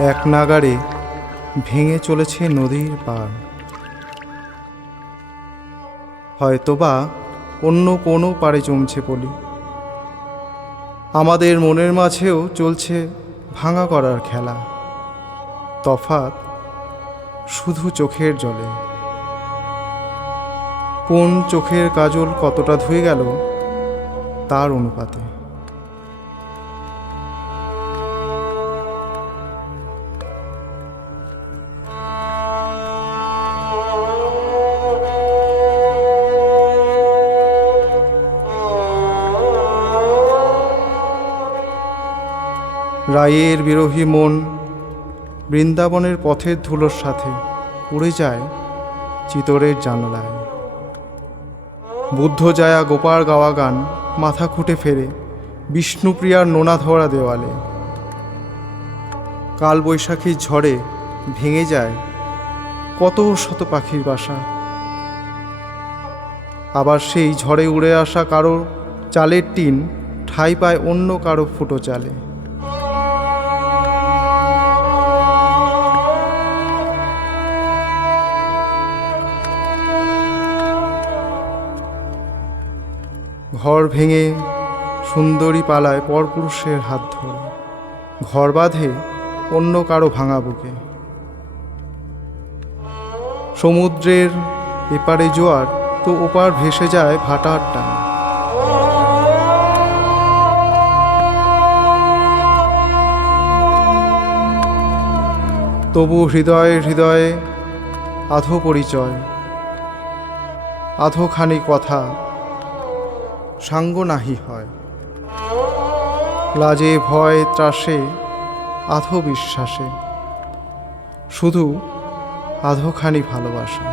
এক নাগাড়ে ভেঙে চলেছে নদীর পাড়। হয়তোবা অন্য কোনো পাড়ে জমছে পলি। আমাদের মনের মাঝেও চলছে ভাঙা করার খেলা। তফাৎ শুধু চোখের জলে। কোন চোখের কাজল কতটা ধুয়ে গেল তার অনুপাতে। রায়ের বিরোহী মন বৃন্দাবনের পথের ধুলোর সাথে উড়ে যায় চিতরের জানলায়। বুদ্ধ জায়া গোপার গাওয়া গান মাথা খুঁটে ফেরে বিষ্ণুপ্রিয়ার নোনা ধরা দেওয়ালে। কালবৈশাখীর ঝড়ে ভেঙে যায় কত শত পাখির বাসা। আবার সেই ঝড়ে উড়ে আসা কারো চালের টিন ঠাঁই পায় অন্য কারো ফুটো চালে। ঘর ভেঙে সুন্দরী পালায় পরপুরুষের হাত ধরে। ঘর বাঁধে অন্য কারো ভাঙা বুকে। সমুদ্রের এপারে জোয়ার তো ওপার ভেসে যায় ভাটার টান। তবু হৃদয়ে হৃদয়ে আধো পরিচয়, আধোখানি কথা সাঙ্গ নাহি হয়। লাজে ভয় ত্রাসে আধো বিশ্বাসে শুধু আধোখানি ভালোবাসা।